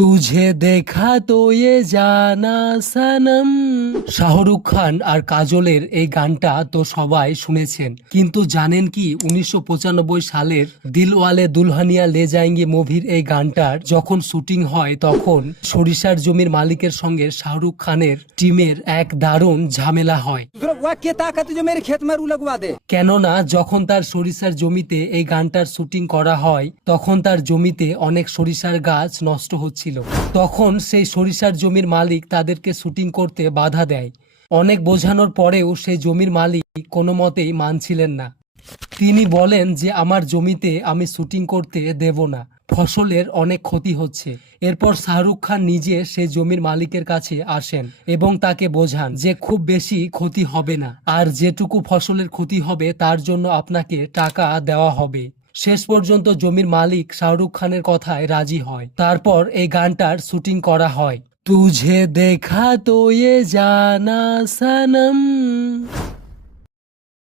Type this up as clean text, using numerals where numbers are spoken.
তুঝে দেখা তো ये জানা সনম। শাহরুখ খান আর কাজলের এই গানটা তো সবাই শুনেছেন, কিন্তু জানেন কি 1995 সালের দিলওয়ালে দুলহানিয়া লে যায়েঙ্গে মুভির এই গানটার যখন শুটিং হয় তখন সরিষার জমির মালিকের সঙ্গে শাহরুখ খানের টিমের এক দারুণ ঝামেলা হয়। কেননা যখন তার সরিষার জমিতে এই গানটার শুটিং করা হয় তখন তার জমিতে অনেক সরিষার গাছ নষ্ট হচ্ছিল। তখন সেই সরিষার জমির মালিক তাদেরকে শুটিং করতে বাধা দেয়। অনেক বোঝানোর পরেও সেই জমির মালিক কোনো মতেই মানছিলেন না। তিনি বলেন যে আমার জমিতে আমি শুটিং করতে দেব না, ফসলের অনেক ক্ষতি হচ্ছে। এরপর শাহরুখ খান নিজে সেই জমির মালিকের কাছে আসেন এবং তাকে বোঝান যে খুব বেশি ক্ষতি হবে না, আর যেটুকু ফসলের ক্ষতি হবে তার জন্য আপনাকে টাকা দেওয়া হবে। শেষ পর্যন্ত জমির মালিক শাহরুখ খানের কথায় রাজি হয়। তারপর এই গানটার শুটিং করা হয়। তুঝে দেখা তো ये জানা সনম।